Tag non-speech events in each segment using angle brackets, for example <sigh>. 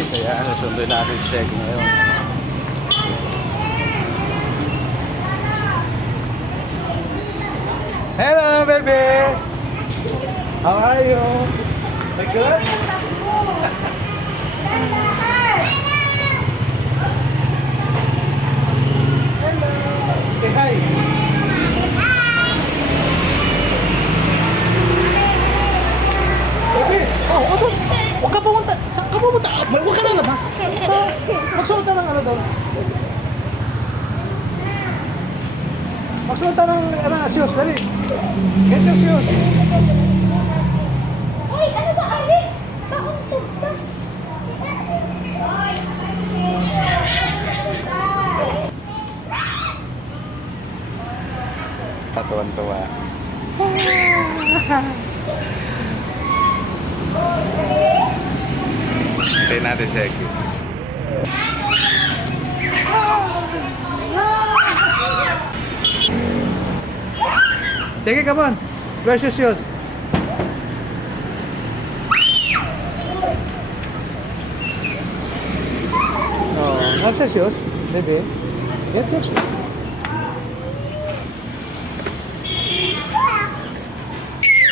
guys. Ayan, susunduin natin si Shek ngayon. Hello, baby! How are you? My good? Say hi! Baby! Oh, ano? Huwag ka pumunta! Ah, Huwag ka na labas! Magsuot ka ng ano doon. Magsuot ka ng ano, shoes, dali. Get your shoes. Uy, ano ba, Ali? Bakit tugtog? Tatuan-tuwa. <laughs> Hintayin natin si Eki. Sige, come on. Where's your shoes? Oh, nasa shoes? Baby? Get your.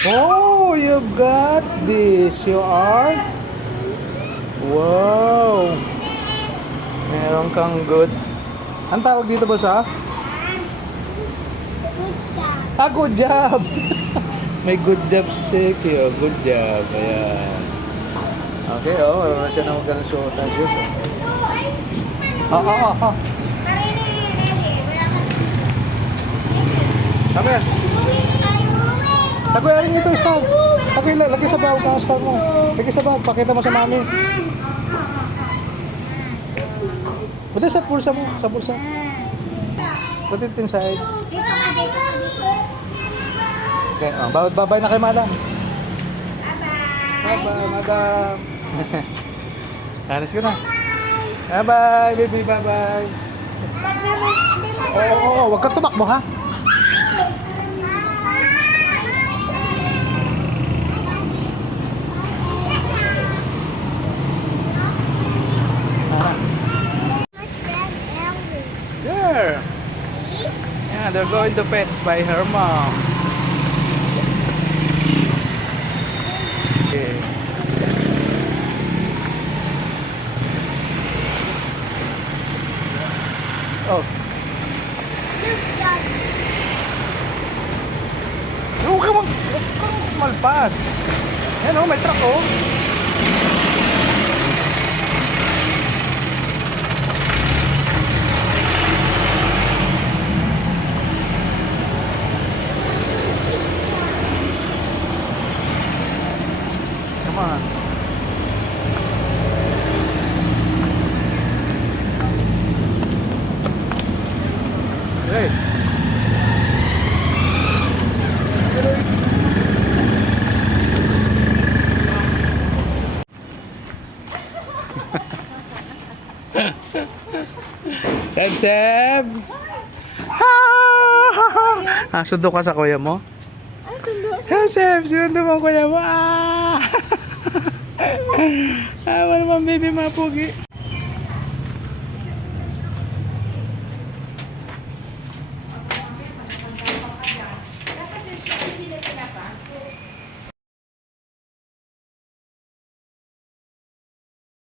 Oh, you got this. You are? Wow. Meron kang good. Ang tawag dito ba sa? Ah, good job. <laughs> May good job si Seki. Oh. Good job. Ayan. Okay, oh. Meron na siya na magkano suot ng shoes. Oh, oh, oh. oh. Come here. Tagoy, alin ito, star. Tagoy, lagay sa bag star mo. Lagay sa bag, pakita mo sa mami. Pwede sa pulsa mo, sa pulsa. Put it inside. Okay, oh, bye- bye-bye na kay madam. Bye-bye. Bye-bye, madam. <laughs> Alis ko na. Bye-bye, baby, bye-bye. Oo, oo, oo, huwag kang tumakbo, ha? Going to pets by her mom. Okay. Oh, huwag ka mag... Huwag ka malpas. Yan oh, may truck oh. Come on. Hey. <laughs> Seb, Seb! Ah, sundo ka sa kuya mo? Seb, Seb, sinundo mo kuya mo. Ah! <laughs> ah, wala naman baby mga pugi.